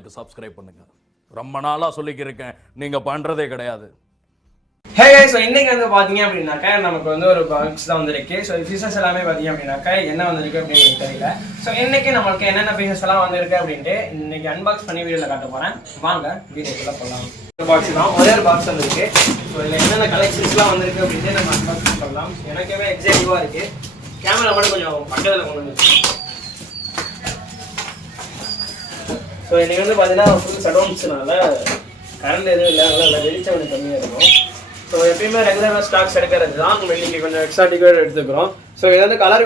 சேனலுக்கு சப்ஸ்கிரைப் பண்ணுங்க. ரொம்ப நாளா சொல்லிக்கிருக்கேன், நீங்க பண்றதே கிடையாது. ஹே ஸோ இன்னைக்கு வந்து பார்த்தீங்க அப்படின்னாக்கா நமக்கு வந்து ஒரு பாக்ஸ் தான் வந்திருக்கு. ஸோ ஃபீச்சர்ஸ் எல்லாமே பார்த்தீங்க அப்படின்னாக்கா என்ன வந்திருக்கு அப்படின்னு தெரியல. ஸோ இன்னைக்கு நம்மளுக்கு என்னென்ன ஃபீச்சர்ஸ் எல்லாம் வந்திருக்கு அப்படின்ட்டு இன்னைக்கு அன்பாக்ஸ் பண்ணி வீடியோவில் காட்ட போகிறேன். வாங்க வீடியோக்குள்ள போகலாம். இந்த பாக்ஸ் தான் முதல் பாக்ஸ் வந்திருக்கு. ஸோ இதில் என்னென்ன கலெக்ஷன்ஸ்லாம் வந்திருக்கு அப்படின்ட்டு நம்ம அன்பாக்ஸ் பண்ணலாம். எனக்குமே எக்ஸைட்டிவாக இருக்குது. கேமரா மட்டும் கொஞ்சம் பக்கத்தில் கொண்டு வந்துருக்கு. ஸோ இன்னைக்கு வந்து பார்த்தீங்கன்னா ஃபுல் ஷட்டவுன்ஸ்னால கரண்ட் எதுவும் இல்லை, நல்லா வெளிச்சம் கொஞ்சம் கம்மியாக இருக்கும். ஸோ எப்பயுமே ரெகுலராக ஸ்டாக்ஸ் எடுக்கிறது தான். நம்ம இன்றைக்கி கொஞ்சம் எக்ஸ்ட்ரா டிக்கெட் எடுத்துக்கிறோம். ஸோ இது வந்து கலர்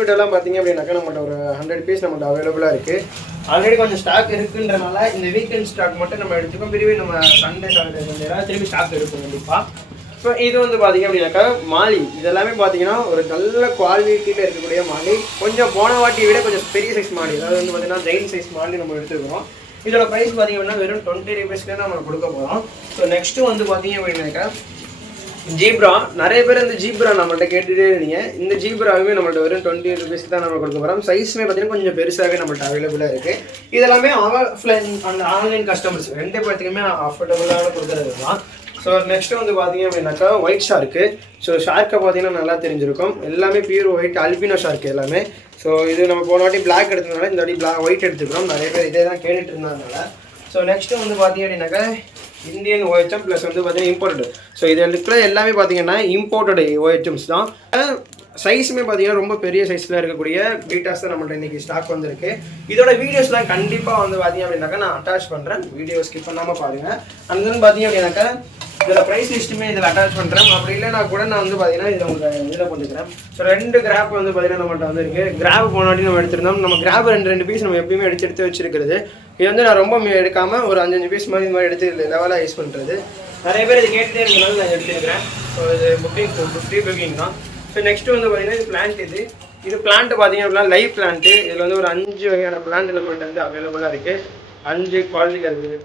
வீடியோலாம் பார்த்தீங்க அப்படின்னாக்கா நம்மகிட்ட ஒரு 100 பீஸ் நம்மகிட்ட அவைலபிளாக இருக்குது. ஆல்ரெடி கொஞ்சம் ஸ்டாக் இருக்குன்றனால இந்த வீக்கெண்ட் ஸ்டாக் மட்டும் நம்ம எடுத்துக்கோம். திரும்பி நம்ம சண்டே சாட்டர்டே சண்டே திரும்பி ஸ்டாக் எடுப்போம் கண்டிப்பாக. ஸோ இது வந்து பார்த்தீங்க அப்படின்னாக்கா மாலி, இதெல்லாமே பார்த்தீங்கன்னா ஒரு நல்ல குவாலிட்டியில் இருக்கக்கூடிய மாலி. கொஞ்சம் போன வாட்டியை விட கொஞ்சம் பெரிய சைஸ் மாலி, அதாவது வந்து பார்த்தீங்கன்னா ஜெயின் சைஸ் மாலி நம்ம எடுத்துக்கிறோம். இதோட ப்ரைஸ் பார்த்தீங்க அப்படின்னா வெறும் 20 ரூபீஸ்க்கு நம்ம கொடுக்க போகிறோம். ஸோ நெக்ஸ்ட்டு வந்து பார்த்தீங்க அப்படின்னாக்கா ஜீப்ரா. நிறைய பேர் இந்த ஜீப்ரா நம்மள்ட்ட கேட்டுகிட்டே இருந்தீங்க. இந்த ஜீப்ராவே நம்மள்ட்ட வெறும் 20 ரூபீஸ்க்கு தான் நம்ம கொடுக்க போகிறோம். சைஸுமே பார்த்தீங்கன்னா கொஞ்சம் பெருசாகவே நம்மள்ட்ட அவைலபிளாக இருக்குது. இதெல்லாமே ஆஃப்லைன் அந்த ஆன்லைன் கஸ்டமர்ஸ் ரெண்டு பேர்த்துக்குமே அஃபோர்டபுளாக கொடுக்குறது தான். ஸோ நெக்ஸ்ட்டு வந்து பார்த்தீங்க அப்படின்னாக்கா ஒயிட் ஷார்க்கு. ஸோ ஷார்க்கை பார்த்தீங்கன்னா நல்லா தெரிஞ்சிருக்கும். எல்லாமே பியூர் ஒயிட் அல்பினோ ஷார்க்கு எல்லாமே. ஸோ இது நம்ம போன வாட்டி பிளாக் எடுத்ததுனால இந்த வாட்டி ஒயிட் எடுத்துக்கிறோம். நிறைய பேர் இதே தான் கேட்டுட்டு இருந்ததுனால. ஸோ நெக்ஸ்ட்டு வந்து பார்த்தீங்க அப்படின்னாக்கா இந்தியன் OHM ப்ளஸ் வந்து பார்த்தீங்கன்னா இம்போர்ட்டடு. ஸோ இது இருக்கிற எல்லாமே பார்த்தீங்கன்னா இம்போர்ட்டடு OHMs தான். சைஸுமே பார்த்தீங்கன்னா ரொம்ப பெரிய சைஸில் இருக்கக்கூடிய பீட்டாஸ் தான் நம்மள்ட்ட இன்றைக்கி ஸ்டாக் வந்திருக்கு. இதோட வீடியோஸ்லாம் கண்டிப்பாக வந்து பார்த்தீங்க அப்படின்னாக்கா நான் அட்டாச் பண்ணுறேன். வீடியோ ஸ்கிப் பண்ணாமல் பாருங்கள். அண்ட் தென் பார்த்தீங்க அப்படின்னாக்கா இதில் ப்ரைஸ் லிஸ்ட்டுமே இதில் அட்டாச் பண்ணுறேன். அப்படி இல்லைனா கூட நான் வந்து பார்த்தீங்கன்னா இதில் உங்களுக்கு இதில் பண்ணிக்கிறேன். ஸோ 2 கிராப் வந்து பார்த்தீங்கன்னா நம்மள்ட்ட வந்துருக்கு. கிராப் போனாட்டி நம்ம எடுத்திருந்தோம். நம்ம கிராப் 2 பீஸ் நம்ம எப்பயுமே எடுத்து வச்சிருக்கிறது. இது வந்து நான் ரொம்ப எடுக்காமல் ஒரு 5 பீஸ் மாதிரி இந்த மாதிரி எடுத்து லெவலாக யூஸ் பண்ணுறது. நிறைய பேர் இது கேட்டுகிட்டே இருக்கிறனால நான் எடுத்துருக்கிறேன். ஸோ இது புக்கிங் தான். ஸோ நெக்ஸ்ட்டு வந்து பார்த்தீங்கன்னா இது பிளான்ட். இது பிளான்ட்டு பார்த்தீங்க அப்படின்னா லைவ் பிளான்ட்டு. இதில் வந்து ஒரு 5 வகையான பிளான்ட் நம்மள்ட்ட வந்து அவைலபிளாக இருக்குது. 5 குவாலிட்டியில் இருக்குது.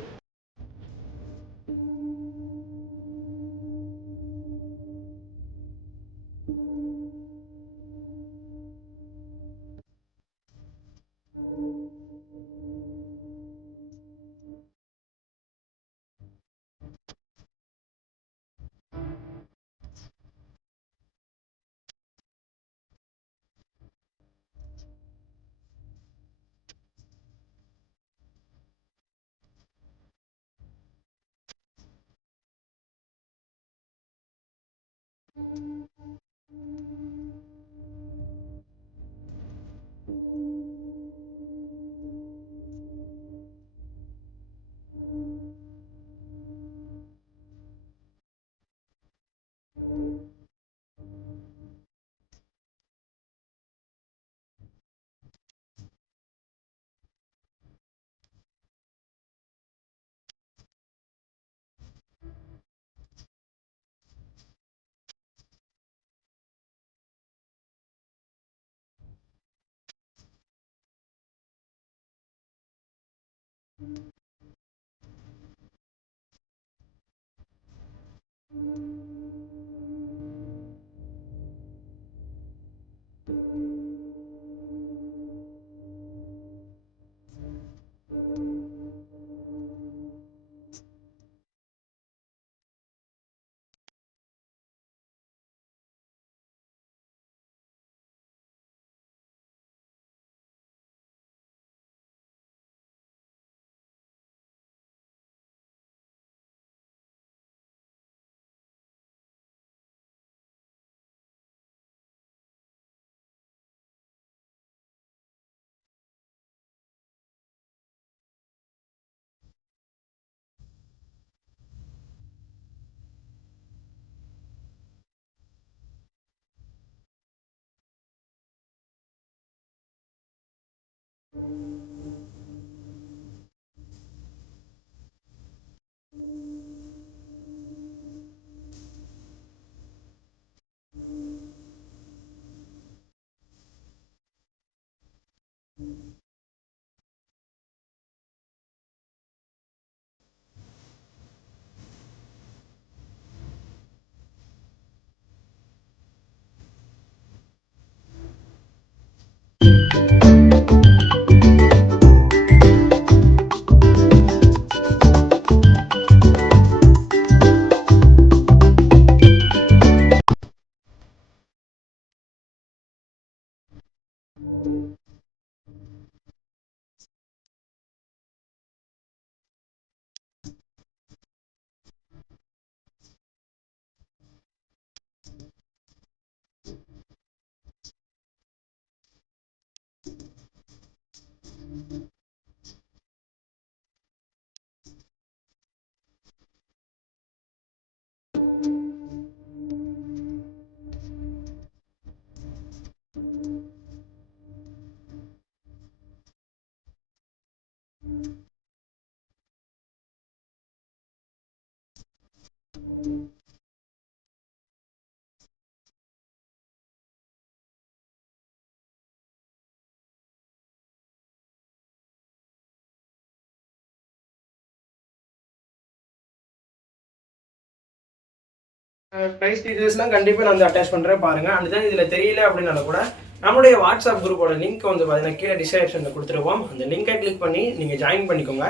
ப்ரைஸ் டீடைல்ஸ்லாம் கண்டிப்பாக நான் வந்து அட்டாச் பண்ணுறேன் பாருங்கள். அந்த தான் இதில் தெரியல அப்படின்னால கூட நம்மளுடைய வாட்ஸ்அப் குரூப்போட லிங்க் வந்து பார்த்தீங்கன்னா கீழே டிஸ்கிரிப்ஷனில் கொடுத்துருவோம். அந்த லிங்கை கிளிக் பண்ணி நீங்கள் ஜாயின் பண்ணிக்கோங்க.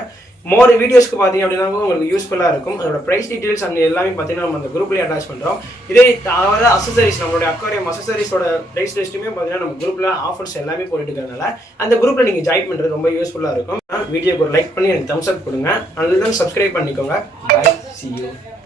மோர் வீடியோஸ்க்கு பார்த்தீங்க அப்படின்னா உங்களுக்கு யூஸ்ஃபுல்லாக இருக்கும். அதோட ப்ரைஸ் டீடைல்ஸ் அந்த எல்லாமே பார்த்தீங்கன்னா நம்ம அந்த குரூப்லேயே அட்டாச் பண்ணுறோம். இதே தவிர அசசரிஸ் நம்மளுடைய அக்வாரியம் அசசரிஸோட ப்ரைஸ் லிஸ்ட்டுமே பார்த்தீங்கன்னா நம்ம குரூப்பில் ஆஃபர்ஸ் எல்லாமே போட்டுட்டு இருக்கிறதுனால அந்த குரூப்பில் நீங்கள் ஜாயின் பண்ணுறது ரொம்ப யூஸ்ஃபுல்லாக இருக்கும். வீடியோக்கு ஒரு லைக் பண்ணி எனக்கு தம்ஸ் அப் கொடுங்க. அதுதான் சப்ஸ்கிரைப் பண்ணிக்கோங்க. Bye, see you.